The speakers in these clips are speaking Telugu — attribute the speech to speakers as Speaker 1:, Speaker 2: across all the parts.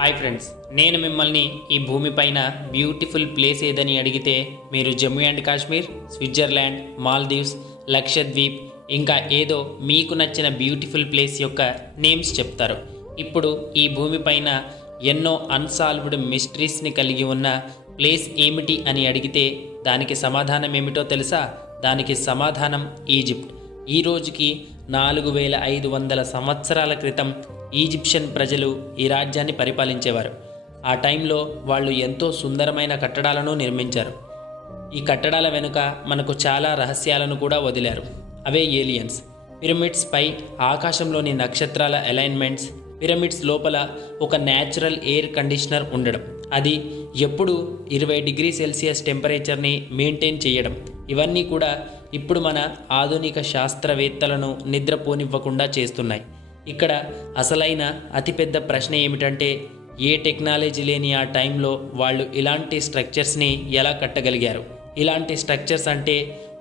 Speaker 1: హాయ్ ఫ్రెండ్స్ నేను మిమ్మల్ని ఈ భూమిపైన బ్యూటిఫుల్ ప్లేస్ ఏదని అడిగితే మీరు Jammu and Kashmir Switzerland Maldives Lakshadweep ఇంకా ఏదో మీకు నచ్చిన బ్యూటిఫుల్ ప్లేస్ యొక్క నేమ్స్ చెప్తారు. ఇప్పుడు ఈ భూమిపైన ఎన్నో అన్సాల్వ్డ్ మిస్టరీస్ని కలిగి ఉన్న ప్లేస్ ఏమిటి అని అడిగితే దానికి సమాధానం ఏమిటో తెలుసా? దానికి సమాధానం ఈజిప్ట్. ఈ రోజుకి నాలుగు వేల ఐదు వందల సంవత్సరాల క్రితం ఈజిప్షియన్ ప్రజలు ఈ రాజ్యాన్ని పరిపాలించేవారు. ఆ టైంలో వాళ్ళు ఎంతో సుందరమైన కట్టడాలను నిర్మించారు. ఈ కట్టడాల వెనుక మనకు చాలా రహస్యాలను కూడా వదిలారు. అవే ఏలియన్స్. పిరమిడ్స్ పై ఆకాశంలోని నక్షత్రాల అలైన్మెంట్స్ పిరమిడ్స్ లోపల ఒక న్యాచురల్ ఎయిర్ కండిషనర్ ఉండడం. అది ఎప్పుడు ఇరవై డిగ్రీ సెల్సియస్ టెంపరేచర్ని మెయింటైన్ చేయడం. ఇవన్నీ కూడా ఇప్పుడు మన ఆధునిక శాస్త్రవేత్తలను నిద్రపోనివ్వకుండా చేస్తున్నాయి. ఇక్కడ అసలైన అతిపెద్ద ప్రశ్న ఏమిటంటే ఏ టెక్నాలజీ లేని ఆ టైంలో వాళ్ళు ఇలాంటి స్ట్రక్చర్స్ని ఎలా కట్టగలిగారు? ఇలాంటి స్ట్రక్చర్స్ అంటే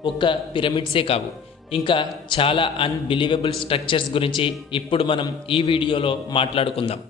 Speaker 1: ఒక్క పిరమిడ్సే కావు. ఇంకా చాలా అన్బిలీవబుల్ స్ట్రక్చర్స్ గురించి ఇప్పుడు మనం ఈ వీడియోలో మాట్లాడుకుందాం.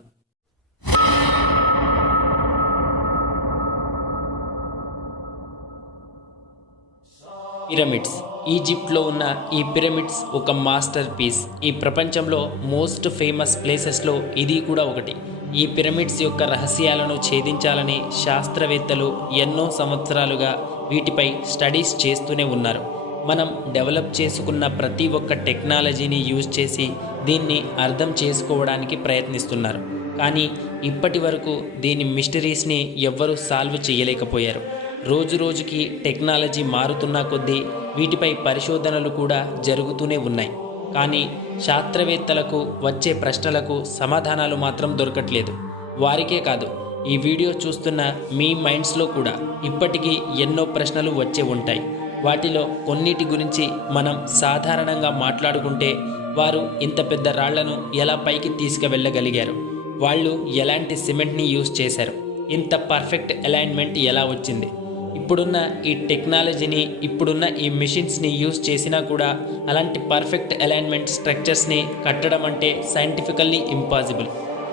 Speaker 1: పిరమిడ్స్ ఈజిప్ట్లో ఉన్న ఈ పిరమిడ్స్ ఒక మాస్టర్ పీస్. ఈ ప్రపంచంలో మోస్ట్ ఫేమస్ ప్లేసెస్లో ఇది కూడా ఒకటి. ఈ పిరమిడ్స్ యొక్క రహస్యాలను ఛేదించాలని శాస్త్రవేత్తలు ఎన్నో సంవత్సరాలుగా వీటిపై స్టడీస్ చేస్తూనే ఉన్నారు. మనం డెవలప్ చేసుకున్న ప్రతి ఒక్క టెక్నాలజీని యూజ్ చేసి దీన్ని అర్థం చేసుకోవడానికి ప్రయత్నిస్తున్నారు. కానీ ఇప్పటి వరకు దీని మిస్టరీస్ని ఎవ్వరూ సాల్వ్ చేయలేకపోయారు. రోజు రోజుకి టెక్నాలజీ మారుతున్న కొద్దీ వీటిపై పరిశోధనలు కూడా జరుగుతూనే ఉన్నాయి. కానీ శాస్త్రవేత్తలకు వచ్చే ప్రశ్నలకు సమాధానాలు మాత్రం దొరకట్లేదు. వారికే కాదు ఈ వీడియో చూస్తున్న మీ మైండ్స్లో కూడా ఇప్పటికీ ఎన్నో ప్రశ్నలు వచ్చే ఉంటాయి. వాటిలో కొన్నిటి గురించి మనం సాధారణంగా మాట్లాడుకుంటే వారు ఇంత పెద్ద రాళ్ళను ఎలా పైకి తీసుకువెళ్ళగలిగారు? వాళ్ళు ఎలాంటి సిమెంట్ని యూజ్ చేశారు? ఇంత పర్ఫెక్ట్ అలైన్మెంట్ ఎలా వచ్చింది? ఇప్పుడున్న ఈ టెక్నాలజీని ఇప్పుడున్న ఈ మిషన్స్ని యూజ్ చేసినా కూడా అలాంటి పర్ఫెక్ట్ అలైన్మెంట్ స్ట్రక్చర్స్ని కట్టడం అంటే సైంటిఫికల్లీ ఇంపాసిబుల్.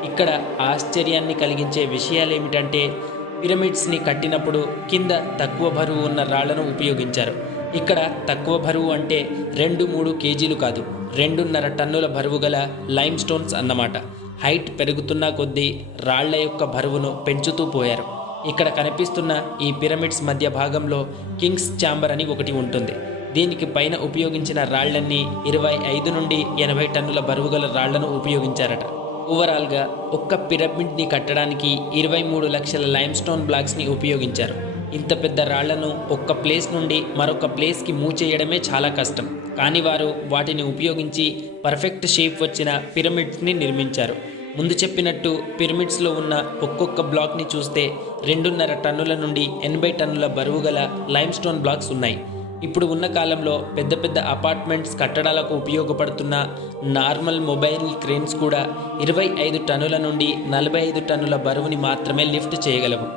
Speaker 1: ఇక్కడ ఆశ్చర్యాన్ని కలిగించే విషయాలు ఏమిటంటే పిరమిడ్స్ని కట్టినప్పుడు కింద తక్కువ బరువు ఉన్న రాళ్ళను ఉపయోగించారు. ఇక్కడ తక్కువ బరువు అంటే రెండు మూడు కేజీలు కాదు రెండున్నర టన్నుల బరువు గల లైమ్ స్టోన్స్ అన్నమాట. హైట్ పెరుగుతున్న కొద్దీ రాళ్ళ యొక్క బరువును పెంచుతూ పోయారు. ఇక్కడ కనిపిస్తున్న ఈ పిరమిడ్స్ మధ్య భాగంలో కింగ్స్ ఛాంబర్ అని ఒకటి ఉంటుంది. దీనికి పైన ఉపయోగించిన రాళ్ళన్నీ ఇరవై ఐదు నుండి ఎనభై టన్నుల బరువుగల రాళ్ళను ఉపయోగించారట. ఓవరాల్గా ఒక్క పిరమిడ్ని కట్టడానికి ఇరవై మూడు లక్షల లైమ్ స్టోన్ బ్లాక్స్ని ఉపయోగించారు. ఇంత పెద్ద రాళ్ళను ఒక్క ప్లేస్ నుండి మరొక ప్లేస్కి మూవ్ చేయడమే చాలా కష్టం. కానీ వారు వాటిని ఉపయోగించి పర్ఫెక్ట్ షేప్ వచ్చిన పిరమిడ్స్ని నిర్మించారు. ముందు చెప్పినట్టు పిరమిడ్స్లో ఉన్న ఒక్కొక్క బ్లాక్ని చూస్తే రెండున్నర టన్నుల నుండి ఎనభై టన్నుల బరువు గల లైమ్స్టోన్ బ్లాక్స్ ఉన్నాయి. ఇప్పుడు ఉన్న కాలంలో పెద్ద పెద్ద అపార్ట్మెంట్స్ కట్టడాలకు ఉపయోగపడుతున్న నార్మల్ మొబైల్ క్రేన్స్ కూడా ఇరవై ఐదు టన్నుల నుండి నలభై ఐదు టన్నుల బరువుని మాత్రమే లిఫ్ట్ చేయగలవు.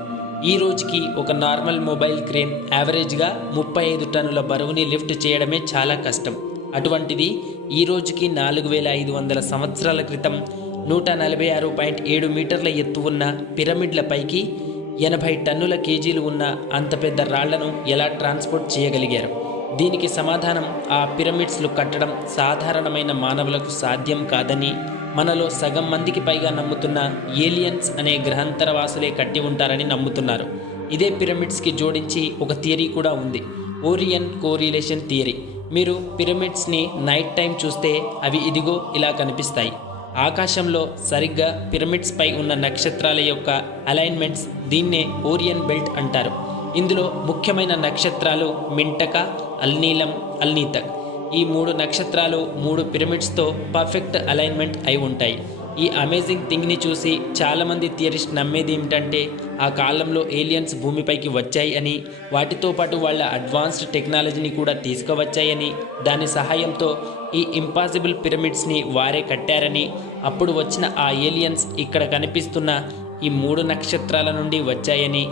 Speaker 1: ఈ రోజుకి ఒక నార్మల్ మొబైల్ క్రేన్ యావరేజ్గా ముప్పై ఐదు టన్నుల బరువుని లిఫ్ట్ చేయడమే చాలా కష్టం. అటువంటిది ఈ రోజుకి నాలుగు వేల ఐదు వందల సంవత్సరాల క్రితం నూట నలభై ఆరు పాయింట్ ఏడు మీటర్ల ఎత్తు ఉన్న పిరమిడ్ల పైకి ఎనభై టన్నుల కేజీలు ఉన్న అంత పెద్ద రాళ్ళను ఎలా ట్రాన్స్పోర్ట్ చేయగలిగారు? దీనికి సమాధానం ఆ పిరమిడ్స్లు కట్టడం సాధారణమైన మానవులకు సాధ్యం కాదని మనలో సగం మందికి పైగా నమ్ముతున్న ఏలియన్స్ అనే గ్రహాంతరవాసులే కట్టి ఉంటారని నమ్ముతున్నారు. ఇదే పిరమిడ్స్కి జోడించి ఒక థియరీ కూడా ఉంది. Orion correlation theory. మీరు పిరమిడ్స్ని నైట్ టైం చూస్తే అవి ఇదిగో ఇలా కనిపిస్తాయి. ఆకాశంలో సరిగ్గా పిరమిడ్స్ పై ఉన్న నక్షత్రాల యొక్క అలైన్మెంట్స్ దీన్నే ఓరియన్ బెల్ట్ అంటారు. ఇందులో ముఖ్యమైన నక్షత్రాలు మింటక అల్నీలం అల్నీతక్. ఈ మూడు నక్షత్రాలు మూడు పిరమిడ్స్తో పర్ఫెక్ట్ అలైన్మెంట్ అయి ఉంటాయి. ఈ అమేజింగ్ థింగ్ని చూసి చాలామంది థియరిస్ట్ నమ్మేది ఏమిటంటే ఆ కాలంలో ఏలియన్స్ భూమిపైకి వచ్చాయి అని వాటితో పాటు వాళ్ళ అడ్వాన్స్డ్ టెక్నాలజీని కూడా తీసుకువచ్చాయని దాని సహాయంతో ఈ ఇంపాసిబుల్ పిరమిడ్స్ని వారే కట్టారని అప్పుడు వచ్చిన ఆ ఏలియన్స్ ఇక్కడ కనిపిస్తున్న ఈ మూడు నక్షత్రాల నుండి వచ్చాయని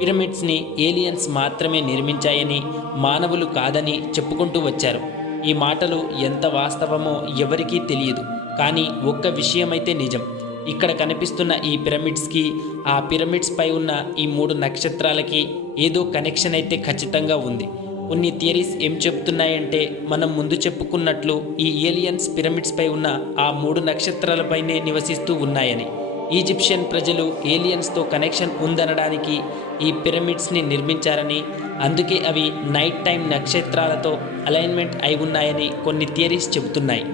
Speaker 1: పిరమిడ్స్ని ఏలియన్స్ మాత్రమే నిర్మించాయని మానవులు కాదని చెప్పుకుంటూ వచ్చారు. ఈ మాటలు ఎంత వాస్తవమో ఎవరికీ తెలియదు కానీ ఒక్క విషయమైతే నిజం. ఇక్కడ కనిపిస్తున్న ఈ పిరమిడ్స్కి ఆ పిరమిడ్స్ పై ఉన్న ఈ మూడు నక్షత్రాలకి ఏదో కనెక్షన్ అయితే ఖచ్చితంగా ఉంది. కొన్ని థియరీస్ ఏం చెప్తున్నాయంటే మనం ముందు చెప్పుకున్నట్లు ఈ ఏలియన్స్ పిరమిడ్స్ పై ఉన్న ఆ మూడు నక్షత్రాలపైనే నివసిస్తూ ఉన్నాయని. ఈజిప్షియన్ ప్రజలు ఏలియన్స్తో కనెక్షన్ ఉందనడానికి ఈ పిరమిడ్స్ని నిర్మించారని అందుకే అవి నైట్ టైం నక్షత్రాలతో అలైన్మెంట్ అయి ఉన్నాయని కొన్ని థియరీస్ చెబుతున్నాయి.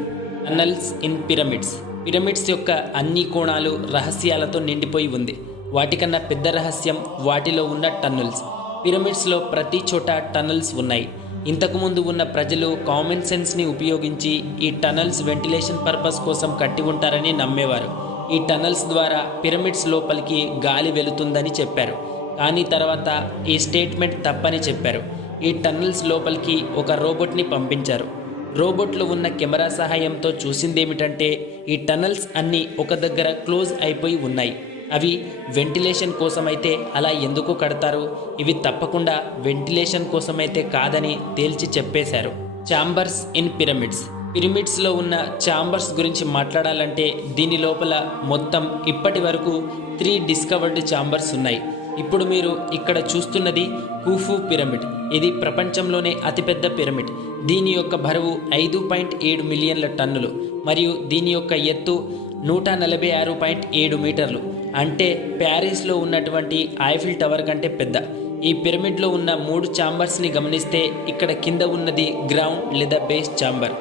Speaker 1: టన్నల్స్ ఇన్ పిరమిడ్స్ పిరమిడ్స్ యొక్క అన్ని కోణాలు రహస్యాలతో నిండిపోయి ఉంది. వాటికన్నా పెద్ద రహస్యం వాటిలో ఉన్న టన్నుల్స్ పిరమిడ్స్లో ప్రతి చోట టనల్స్ ఉన్నాయి. ఇంతకుముందు ఉన్న ప్రజలు కామన్ సెన్స్ని ఉపయోగించి ఈ టనల్స్ వెంటిలేషన్ పర్పస్ కోసం కట్టి ఉంటారని నమ్మేవారు. ఈ టనల్స్ ద్వారా పిరమిడ్స్ లోపలికి గాలి వెళుతుందని చెప్పారు. కానీ తర్వాత ఈ స్టేట్మెంట్ తప్పని చెప్పారు. ఈ టన్నల్స్ లోపలికి ఒక రోబోట్ని పంపించారు. రోబోట్లో ఉన్న కెమెరా సహాయంతో చూసిందేమిటంటే ఈ టనల్స్ అన్నీ ఒక దగ్గర క్లోజ్ అయిపోయి ఉన్నాయి. అవి వెంటిలేషన్ కోసమైతే అలా ఎందుకు కడతారు? ఇవి తప్పకుండా వెంటిలేషన్ కోసమైతే కాదని తేల్చి చెప్పేశారు. Chambers in pyramids. పిరమిడ్స్లో ఉన్న ఛాంబర్స్ గురించి మాట్లాడాలంటే దీని లోపల మొత్తం ఇప్పటి వరకు త్రీ డిస్కవర్డ్ ఛాంబర్స్ ఉన్నాయి. ఇప్పుడు మీరు ఇక్కడ చూస్తున్నది కూఫు పిరమిడ్. ఇది ప్రపంచంలోనే అతిపెద్ద పిరమిడ్. దీని యొక్క బరువు ఐదు పాయింట్ ఏడు మిలియన్ల టన్నులు. మరియు దీని యొక్క ఎత్తు నూట నలభై ఆరు పాయింట్ ఏడు మీటర్లు. అంటే ప్యారిస్లో ఉన్నటువంటి ఐఫిల్ టవర్ కంటే పెద్ద. ఈ పిరమిడ్లో ఉన్న మూడు ఛాంబర్స్ని గమనిస్తే ఇక్కడ కింద ఉన్నది గ్రౌండ్ లేదా బేస్ ఛాంబర్.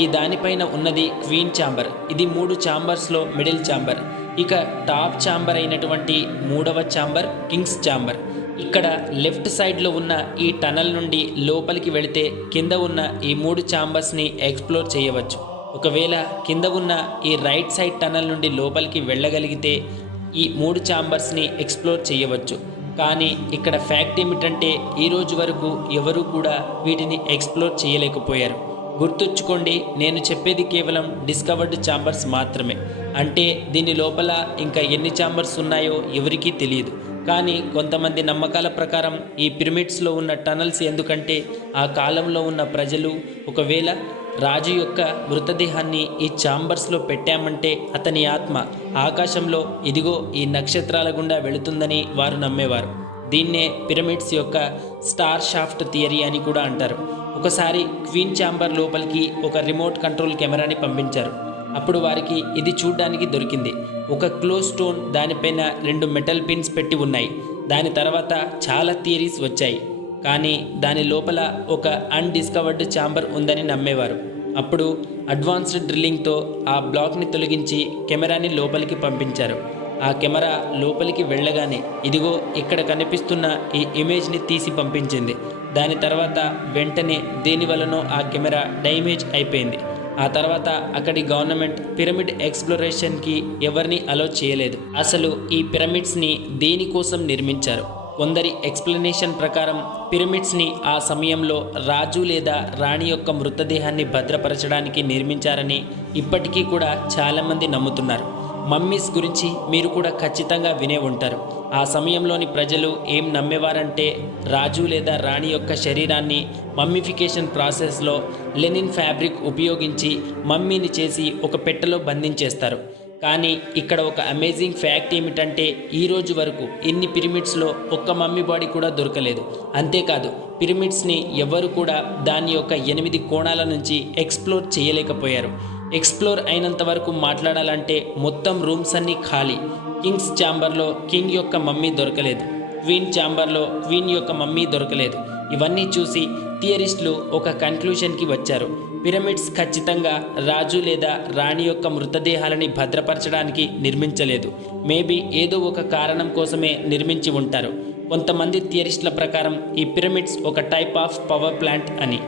Speaker 1: ఈ దానిపైన ఉన్నది క్వీన్ ఛాంబర్. ఇది మూడు ఛాంబర్స్లో మిడిల్ ఛాంబర్. ఇక టాప్ ఛాంబర్ అయినటువంటి మూడవ ఛాంబర్ కింగ్స్ ఛాంబర్. ఇక్కడ లెఫ్ట్ సైడ్లో ఉన్న ఈ టనల్ నుండి లోపలికి వెళితే కింద ఉన్న ఈ మూడు ఛాంబర్స్ని ఎక్స్ప్లోర్ చేయవచ్చు. ఒకవేళ కింద ఉన్న ఈ రైట్ సైడ్ టనల్ నుండి లోపలికి వెళ్ళగలిగితే ఈ మూడు ఛాంబర్స్ని ఎక్స్ప్లోర్ చేయవచ్చు. కానీ ఇక్కడ ఫ్యాక్ట్ ఏమిటంటే ఈ రోజు వరకు ఎవరూ కూడా వీటిని ఎక్స్ప్లోర్ చేయలేకపోయారు. గుర్తుంచుకోండి నేను చెప్పేది కేవలం డిస్కవర్డ్ ఛాంబర్స్ మాత్రమే. అంటే దీని లోపల ఇంకా ఎన్ని ఛాంబర్స్ ఉన్నాయో ఎవరికీ తెలియదు. కానీ కొంతమంది నమ్మకాల ప్రకారం ఈ పిరమిడ్స్లో ఉన్న టనల్స్ ఎందుకంటే ఆ కాలంలో ఉన్న ప్రజలు ఒకవేళ రాజు యొక్క మృతదేహాన్ని ఈ ఛాంబర్స్లో పెట్టామంటే అతని ఆత్మ ఆకాశంలో ఇదిగో ఈ నక్షత్రాల గుండా వెళుతుందని వారు నమ్మేవారు. దీన్నే పిరమిడ్స్ యొక్క స్టార్ షాఫ్ట్ థియరీ అని కూడా అంటారు. ఒకసారి క్వీన్ ఛాంబర్ లోపలికి ఒక రిమోట్ కంట్రోల్ కెమెరాని పంపించారు. అప్పుడు వారికి ఇది చూడ్డానికి దొరికింది. ఒక క్లోజ్ స్టోన్ దానిపైన రెండు మెటల్ పిన్స్ పెట్టి ఉన్నాయి. దాని తర్వాత చాలా థియరీస్ వచ్చాయి. కానీ దాని లోపల ఒక అన్డిస్కవర్డ్ ఛాంబర్ ఉందని నమ్మేవారు. అప్పుడు అడ్వాన్స్డ్ డ్రిల్లింగ్తో ఆ బ్లాక్ని తొలగించి కెమెరాని లోపలికి పంపించారు. ఆ కెమెరా లోపలికి వెళ్ళగానే ఇదిగో ఇక్కడ కనిపిస్తున్న ఈ ఇమేజ్ని తీసి పంపించింది. దాని తర్వాత వెంటనే దేని వలనో ఆ కెమెరా డైమేజ్ అయిపోయింది. ఆ తర్వాత అక్కడి గవర్నమెంట్ పిరమిడ్ ఎక్స్ప్లోరేషన్కి ఎవరిని అలో చేయలేదు. అసలు ఈ పిరమిడ్స్ని దేనికోసం నిర్మించారు? కొందరి ఎక్స్ప్లెనేషన్ ప్రకారం పిరమిడ్స్ని ఆ సమయంలో రాజు లేదా రాణి యొక్క మృతదేహాన్ని భద్రపరచడానికి నిర్మించారని ఇప్పటికీ కూడా చాలామంది నమ్ముతున్నారు. మమ్మీస్ గురించి మీరు కూడా ఖచ్చితంగా వినే ఉంటారు. ఆ సమయంలోని ప్రజలు ఏం నమ్మేవారంటే రాజు లేదా రాణి యొక్క శరీరాన్ని మమ్మిఫికేషన్ ప్రాసెస్లో లెనిన్ ఫ్యాబ్రిక్ ఉపయోగించి మమ్మీని చేసి ఒక పెట్టెలో బంధించేస్తారు. కానీ ఇక్కడ ఒక అమేజింగ్ ఫ్యాక్ట్ ఏమిటంటే ఈ రోజు వరకు ఇన్ని పిరమిడ్స్లో ఒక్క మమ్మీ బాడీ కూడా దొరకలేదు. అంతేకాదు పిరమిడ్స్ని ఎవరు కూడా దాని యొక్క ఎనిమిది కోణాల నుంచి ఎక్స్ప్లోర్ చేయలేకపోయారు. ఎక్స్ప్లోర్ అయినంత వరకు మాట్లాడాలంటే మొత్తం రూమ్స్ అన్నీ ఖాళీ. కింగ్స్ ఛాంబర్లో కింగ్ యొక్క మమ్మీ దొరకలేదు. క్వీన్ ఛాంబర్లో క్వీన్ యొక్క మమ్మీ దొరకలేదు. ఇవన్నీ చూసి థియరిస్టులు ఒక కన్క్లూషన్కి వచ్చారు. పిరమిడ్స్ ఖచ్చితంగా రాజు లేదా రాణి యొక్క మృతదేహాలని భద్రపరచడానికి నిర్మించలేదు. మేబీ ఏదో ఒక కారణం కోసమే నిర్మించి ఉంటారు. కొంతమంది థియరిస్టుల ప్రకారం ఈ పిరమిడ్స్ ఒక టైప్ ఆఫ్ పవర్ ప్లాంట్ అని.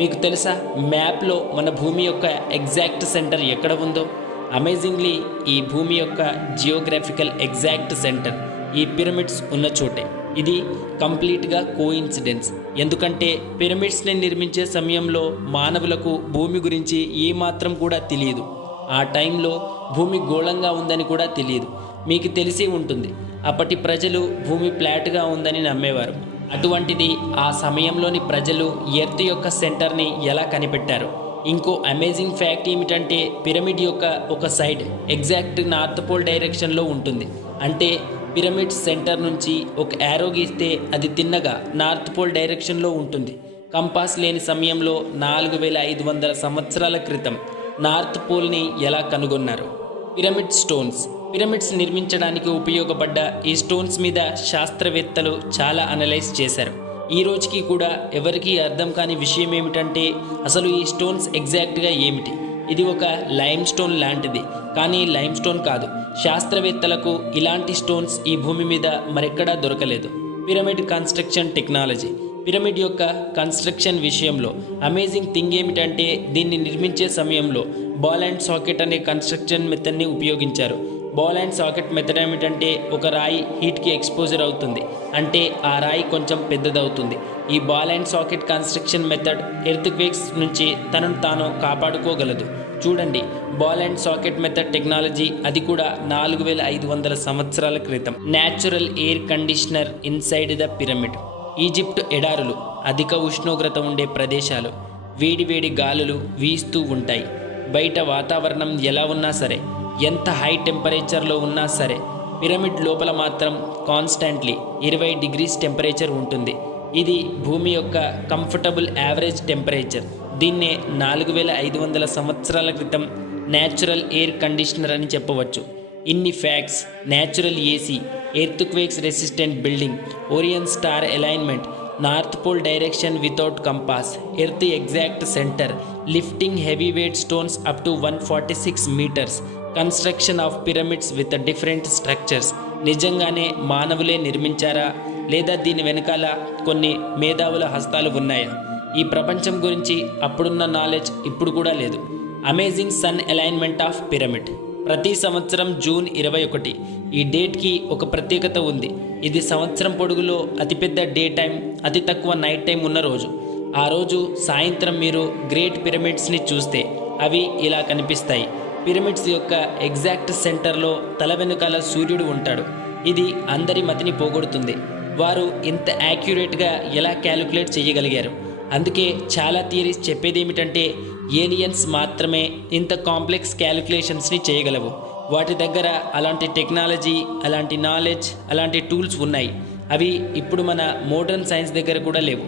Speaker 1: మీకు తెలుసా? మ్యాప్లో మన భూమి యొక్క ఎగ్జాక్ట్ సెంటర్ ఎక్కడ ఉందో? అమేజింగ్లీ ఈ భూమి యొక్క జియోగ్రాఫికల్ ఎగ్జాక్ట్ సెంటర్ ఈ పిరమిడ్స్ ఉన్న చోటే. ఇది కంప్లీట్గా కోఇన్సిడెన్స్. ఎందుకంటే పిరమిడ్స్ని నిర్మించే సమయంలో మానవులకు భూమి గురించి ఏమాత్రం కూడా తెలియదు. ఆ టైంలో భూమి గోళంగా ఉందని కూడా తెలియదు. మీకు తెలిసి ఉంటుంది. అప్పటి ప్రజలు భూమి ఫ్లాట్గా ఉందని నమ్మేవారు. అటువంటిది ఆ సమయంలోని ప్రజలు ఎర్త్ యొక్క సెంటర్ని ఎలా కనిపెట్టారు? ఇంకో అమేజింగ్ ఫ్యాక్ట్ ఏమిటంటే పిరమిడ్ యొక్క ఒక సైడ్ ఎగ్జాక్ట్ నార్త్ పోల్ డైరెక్షన్లో ఉంటుంది. అంటే పిరమిడ్ సెంటర్ నుంచి ఒక యారో గీస్తే అది తిన్నగా నార్త్ పోల్ డైరెక్షన్లో ఉంటుంది. కంపాస్ లేని సమయంలో నాలుగు వేల ఐదు వందల సంవత్సరాల క్రితం నార్త్ పోల్ని ఎలా కనుగొన్నారు? Pyramid stones. పిరమిడ్స్ నిర్మించడానికి ఉపయోగపడ్డ ఈ స్టోన్స్ మీద శాస్త్రవేత్తలు చాలా అనలైజ్ చేశారు. ఈ రోజుకి కూడా ఎవరికీ అర్థం కాని విషయం ఏమిటంటే అసలు ఈ స్టోన్స్ ఎగ్జాక్ట్గా ఏమిటి? ఇది ఒక లైమ్ స్టోన్ లాంటిది కానీ లైమ్ స్టోన్ కాదు. శాస్త్రవేత్తలకు ఇలాంటి స్టోన్స్ ఈ భూమి మీద మరెక్కడా దొరకలేదు. Pyramid construction technology. పిరమిడ్ యొక్క కన్స్ట్రక్షన్ విషయంలో అమేజింగ్ థింగ్ ఏమిటంటే దీన్ని నిర్మించే సమయంలో బాల్ అండ్ సాకెట్ అనే కన్స్ట్రక్షన్ మెథడ్ని ఉపయోగించారు. బాల్ అండ్ సాకెట్ మెథడ్ ఏమిటంటే ఒక రాయి హీట్కి ఎక్స్పోజర్ అవుతుంది. అంటే ఆ రాయి కొంచెం పెద్దదవుతుంది. ఈ ball and socket construction method earthquakes నుంచి తనను తాను కాపాడుకోగలదు. చూడండి ball and socket method technology అది కూడా నాలుగు వేల ఐదు వందల సంవత్సరాల క్రితం. Natural air conditioner inside the pyramid. Egypt ఎడారులు అధిక ఉష్ణోగ్రత ఉండే ప్రదేశాలు. వేడి వేడి గాలులు వీస్తూ ఉంటాయి. బయట వాతావరణం ఎలా ఉన్నా సరే ఎంత హై టెంపరేచర్లో ఉన్నా సరే పిరమిడ్ లోపల మాత్రం కాన్స్టాంట్లీ ఇరవై డిగ్రీస్ టెంపరేచర్ ఉంటుంది. ఇది భూమి యొక్క కంఫర్టబుల్ యావరేజ్ టెంపరేచర్ దీన్నే నాలుగు వేల ఐదు వందల సంవత్సరాల క్రితం న్యాచురల్ ఎయిర్ కండిషనర్ అని చెప్పవచ్చు. ఇన్ని facts natural AC earthquakes resistant building Orion star alignment north pole direction without compass earth exact centre lifting heavy weight stones up to one forty six metres construction of pyramids with different structures నిజంగానే మానవులే నిర్మించారా? లేదా దీని వెనకాల కొన్ని మేధావుల హస్తాలు ఉన్నాయా? ఈ ప్రపంచం గురించి అప్పుడున్న నాలెడ్జ్ ఇప్పుడు కూడా లేదు. Amazing sun alignment of pyramid ప్రతి సంవత్సరం జూన్ ఇరవై ఒకటి. ఈ డేట్కి ఒక ప్రత్యేకత ఉంది. ఇది సంవత్సరం పొడుగులో అతిపెద్ద డే టైం అతి తక్కువ నైట్ టైం ఉన్న రోజు. ఆ రోజు సాయంత్రం మీరు గ్రేట్ పిరమిడ్స్ని చూస్తే అవి ఇలా కనిపిస్తాయి. పిరమిడ్స్ యొక్క ఎగ్జాక్ట్ సెంటర్లో తల వెనుకాల సూర్యుడు ఉంటాడు. ఇది అందరి మతిని పోగొడుతుంది. వారు ఇంత యాక్యురేట్గా ఎలా క్యాలిక్యులేట్ చేయగలిగారు అందుకే చాలా థియరీస్ చెప్పేది ఏమిటంటే ఏలియన్స్ మాత్రమే ఇంత కాంప్లెక్స్ క్యాలిక్యులేషన్స్ని చేయగలవు. వాటి దగ్గర అలాంటి టెక్నాలజీ అలాంటి నాలెడ్జ్ అలాంటి టూల్స్ ఉన్నాయి. అవి ఇప్పుడు మన మోడర్న్ సైన్స్ దగ్గర కూడా లేవు.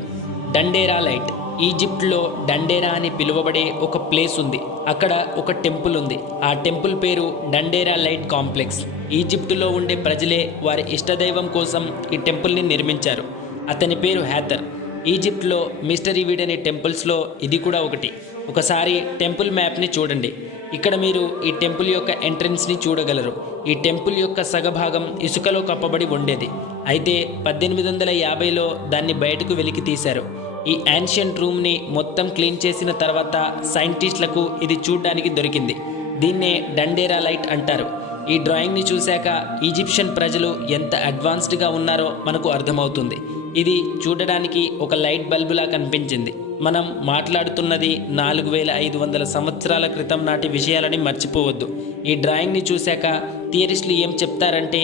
Speaker 1: Dendera light. ఈజిప్ట్లో డండేరా అని పిలువబడే ఒక ప్లేస్ ఉంది. అక్కడ ఒక టెంపుల్ ఉంది. ఆ టెంపుల్ పేరు డండేరా లైట్ కాంప్లెక్స్. ఈజిప్టులో ఉండే ప్రజలే వారి ఇష్టదైవం కోసం ఈ టెంపుల్ని నిర్మించారు. అతని పేరు హ్యాథర్ ఈజిప్ట్లో మిస్టరీ వీడ్ అనే టెంపుల్స్లో ఇది కూడా ఒకటి. ఒకసారి టెంపుల్ మ్యాప్ని చూడండి. ఇక్కడ మీరు ఈ టెంపుల్ యొక్క ఎంట్రన్స్ని చూడగలరు. ఈ టెంపుల్ యొక్క సగభాగం ఇసుకలో కప్పబడి ఉండేది. అయితే పద్దెనిమిది వందల యాభైలో దాన్ని బయటకు వెలికి తీశారు. ఈ యాన్షియంట్ రూమ్ని మొత్తం క్లీన్ చేసిన తర్వాత సైంటిస్టులకు ఇది చూడ్డానికి దొరికింది. దీన్నే డండేరా లైట్ అంటారు. ఈ డ్రాయింగ్ని చూశాక ఈజిప్షియన్ ప్రజలు ఎంత అడ్వాన్స్డ్గా ఉన్నారో మనకు అర్థమవుతుంది. ఇది చూడడానికి ఒక లైట్ బల్బులా కనిపించింది. మనం మాట్లాడుతున్నది నాలుగు వేల ఐదు వందల సంవత్సరాల క్రితం నాటి విషయాలని మర్చిపోవద్దు. ఈ డ్రాయింగ్ని చూశాక థియరిస్టులు ఏం చెప్తారంటే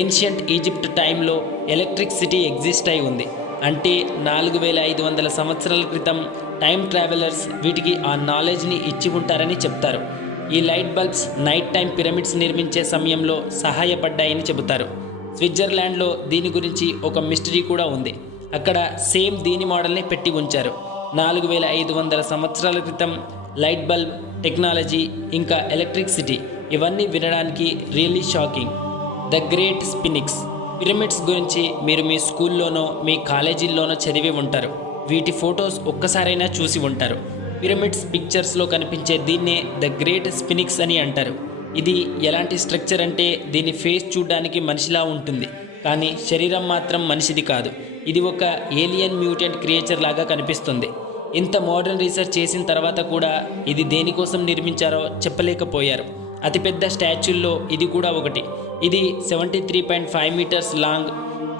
Speaker 1: ఏన్షియంట్ ఈజిప్ట్ టైంలో ఎలక్ట్రిక్ సిటీ ఎగ్జిస్ట్ అయి ఉంది. అంటే నాలుగు వేల ఐదు వందల సంవత్సరాల క్రితం టైం ట్రావెలర్స్ వీటికి ఆ నాలెడ్జ్ని ఇచ్చి ఉంటారని చెప్తారు. ఈ light bulbs night time pyramids నిర్మించే సమయంలో సహాయపడ్డాయని చెబుతారు. స్విట్జర్లాండ్లో దీని గురించి ఒక మిస్టరీ కూడా ఉంది. అక్కడ సేమ్ దీని మోడల్ని పెట్టి ఉంచారు. నాలుగు వేల ఐదు వందల సంవత్సరాల క్రితం లైట్ బల్బ్ టెక్నాలజీ ఇంకా ఎలక్ట్రిసిటీ ఇవన్నీ వినడానికి really shocking. The great sphinx. Pyramids గురించి మీరు మీ స్కూల్లోనో మీ కాలేజీల్లోనో చదివి ఉంటారు. వీటి ఫొటోస్ ఒక్కసారైనా చూసి ఉంటారు. పిరమిడ్స్ పిక్చర్స్లో కనిపించే దీన్నే ద గ్రేట్ స్పినిక్స్ అని అంటారు. ఇది ఎలాంటి స్ట్రక్చర్ అంటే దీని ఫేస్ చూడడానికి మనిషిలా ఉంటుంది. కానీ శరీరం మాత్రం మనిషిది కాదు. ఇది ఒక ఏలియన్ మ్యూటెంట్ క్రియేచర్ లాగా కనిపిస్తుంది. ఇంత మోడర్న్ రీసెర్చ్ చేసిన తర్వాత కూడా ఇది దేనికోసం నిర్మించారో చెప్పలేకపోయారు. అతిపెద్ద స్టాచ్యూల్లో ఇది కూడా ఒకటి. ఇది seventy three point five metres long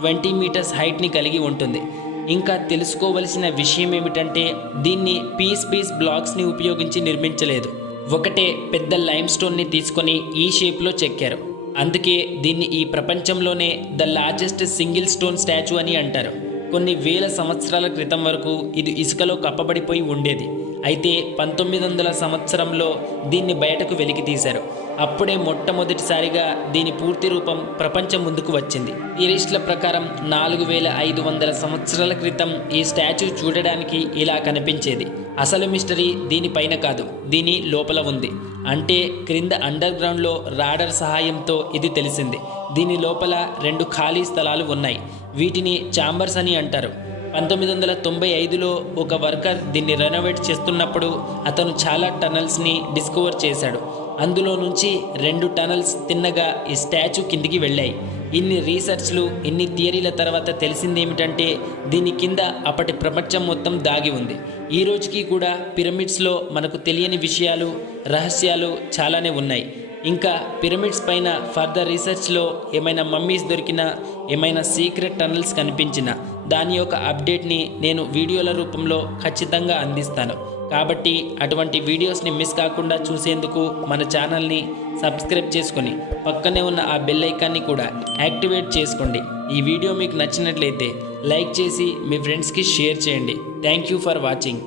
Speaker 1: twenty metres హైట్ని కలిగి ఉంటుంది. ఇంకా తెలుసుకోవలసిన విషయం ఏమిటంటే దీన్ని పీస్ పీస్ బ్లాక్స్ని ఉపయోగించి నిర్మించలేదు. ఒకటే పెద్ద లైమ్ స్టోన్ని తీసుకొని ఈ షేప్లో చెక్కారు. అందుకే దీన్ని ఈ ప్రపంచంలోనే the largest single stone statue అని అంటారు. కొన్ని వేల సంవత్సరాల క్రితం వరకు ఇది ఇసుకలో కప్పబడిపోయి ఉండేది. అయితే పంతొమ్మిది వందల సంవత్సరంలో దీన్ని బయటకు వెలికి తీశారు అప్పుడే మొట్టమొదటిసారిగా దీని పూర్తి రూపం ప్రపంచం ముందుకు వచ్చింది. థియరిస్టుల ప్రకారం నాలుగు వేల ఐదు వందల సంవత్సరాల క్రితం ఈ స్టాచ్యూ చూడడానికి ఇలా కనిపించేది. అసలు మిస్టరీ దీనిపైన కాదు దీని లోపల ఉంది. అంటే క్రింద అండర్ గ్రౌండ్లో రాడర్ సహాయంతో ఇది తెలిసింది. దీని లోపల రెండు ఖాళీ స్థలాలు ఉన్నాయి. వీటిని చాంబర్స్ అని అంటారు. పంతొమ్మిది వందల తొంభై ఐదులో ఒక వర్కర్ దీన్ని రెనోవేట్ చేస్తున్నప్పుడు అతను చాలా టనల్స్ని డిస్కవర్ చేశాడు. అందులో నుంచి రెండు టనల్స్ తిన్నగా ఈ స్టాచ్యూ కిందికి వెళ్ళాయి. ఇన్ని రీసెర్చ్లు ఇన్ని థియరీల తర్వాత తెలిసింది ఏమిటంటే దీని కింద అప్పటి ప్రపంచం మొత్తం దాగి ఉంది. ఈ రోజుకి కూడా పిరమిడ్స్లో మనకు తెలియని విషయాలు రహస్యాలు చాలానే ఉన్నాయి. ఇంకా పిరమిడ్స్ పైన ఫర్దర్ రీసెర్చ్లో ఏమైనా మమ్మీస్ దొరికినా ఏమైనా సీక్రెట్ టనల్స్ కనిపించినా దాని యొక్క అప్డేట్ని నేను వీడియోల రూపంలో ఖచ్చితంగా అందిస్తాను. కాబట్టి అటువంటి వీడియోస్ని మిస్ కాకుండా చూసేందుకు మన ఛానల్ని సబ్స్క్రైబ్ చేసుకొని పక్కనే ఉన్న ఆ బెల్ ఐకాన్ని కూడా యాక్టివేట్ చేసుకోండి. ఈ వీడియో మీకు నచ్చినట్లయితే లైక్ చేసి మీ ఫ్రెండ్స్కి షేర్ చేయండి. Thank you for watching.